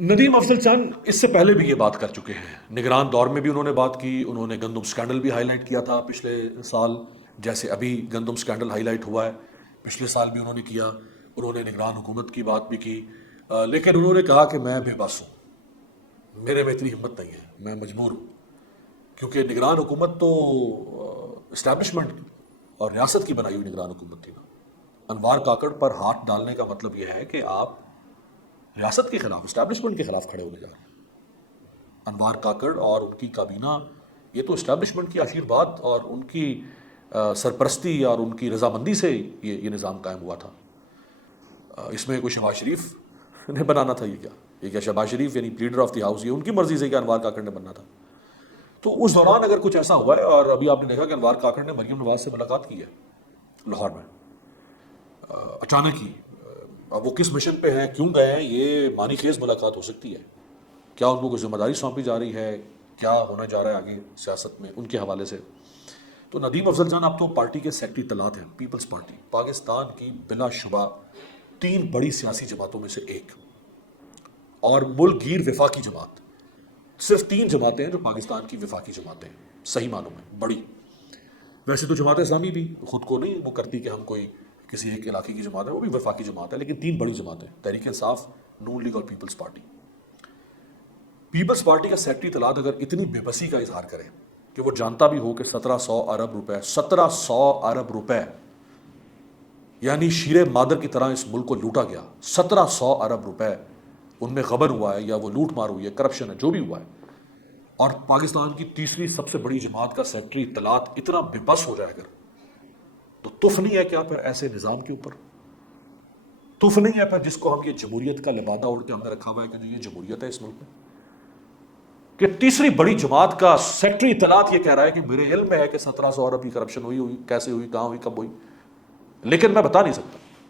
ندیم افضل چاند اس سے پہلے بھی یہ بات کر چکے ہیں، نگران دور میں بھی انہوں نے بات کی، انہوں نے گندم سکینڈل بھی ہائی لائٹ کیا تھا پچھلے سال، جیسے ابھی گندم سکینڈل ہائی لائٹ ہوا ہے، پچھلے سال بھی انہوں نے کیا، انہوں نے نگران حکومت کی بات بھی کی، لیکن انہوں نے کہا کہ میں بے بس ہوں، میرے میں اتنی ہمت نہیں ہے، میں مجبور ہوں، کیونکہ نگران حکومت تو اسٹیبلشمنٹ اور ریاست کی بنائی ہوئی نگران حکومت تھی نا۔ انوار کاکڑ پر ہاتھ ڈالنے کا مطلب یہ ہے کہ آپ ریاست کے خلاف، اسٹیبلشمنٹ کے خلاف کھڑے ہونے جا رہے ہیں۔ انوار کاکڑ اور ان کی کابینہ، یہ تو اسٹیبلشمنٹ کی آشیرواد اور ان کی سرپرستی اور ان کی رضامندی سے یہ نظام قائم ہوا تھا۔ اس میں کوئی شہباز شریف نے بنانا تھا؟ یہ کیا شہباز شریف یعنی لیڈر آف دی ہاؤس، یہ ان کی مرضی سے کہ انوار کاکڑ نے بننا تھا؟ تو اس دوران اگر کچھ ایسا ہوا ہے، اور ابھی آپ نے دیکھا کہ انوار کاکڑ نے مریم نواز سے ملاقات کی ہے لاہور میں اچانک ہی۔ اب وہ کس مشن پہ ہیں، کیوں گئے ہیں، یہ معنی خیز ملاقات ہو سکتی ہے، کیا ان کو کوئی ذمہ داری سونپی جا رہی ہے، کیا ہونا جا رہا ہے آگے سیاست میں ان کے حوالے سے۔ تو ندیم افضل جان، آپ تو پارٹی کے سیکرٹری اطلاعات ہیں، پیپلز پارٹی پاکستان کی بلا شبہ 3 بڑی سیاسی جماعتوں میں سے ایک، اور ملک گیر وفاقی جماعت۔ صرف 3 جماعتیں ہیں جو پاکستان کی وفاقی جماعتیں ہیں صحیح معنوں میں، بڑی۔ ویسے تو جماعت اسلامی بھی خود کو نہیں وہ کرتی کہ ہم کوئی کسی ایک علاقے کی جماعت ہے، وہ بھی وفاقی جماعت ہے، لیکن 3 بڑی جماعتیں، تحریک انصاف، نون لیگ اور پیپلز پارٹی۔ پیپلز پارٹی کا سیکرٹری اطلاعات اگر اتنی بے بسی کا اظہار کرے کہ وہ جانتا بھی ہو کہ 1700 ارب روپے، 1700 ارب روپے یعنی شیر مادر کی طرح اس ملک کو لوٹا گیا، 1700 ارب روپے ان میں غبن ہوا ہے یا وہ لوٹ مار ہوئی ہے، کرپشن ہے، جو بھی ہوا ہے، اور پاکستان کی تیسری سب سے بڑی جماعت کا سیکرٹری اطلاعات اتنا بے بس ہو جائے، اگر تو تف نہیں ہے کیا پھر ایسے نظام کے اوپر؟ تف نہیں ہے پھر جس کو ہم یہ جمہوریت کا لبادہ اوڑھ کے ہم نے رکھا ہوا ہے کہ یہ جمہوریت ہے اس ملک میں، کہ تیسری بڑی جماعت کا سیکرٹری اطلاعات یہ کہہ رہا ہے کہ میرے علم میں ہے کہ 1700 ارب کی کرپشن ہوئی، کیسے ہوئی، کہاں ہوئی، کب ہوئی، لیکن میں بتا نہیں سکتا۔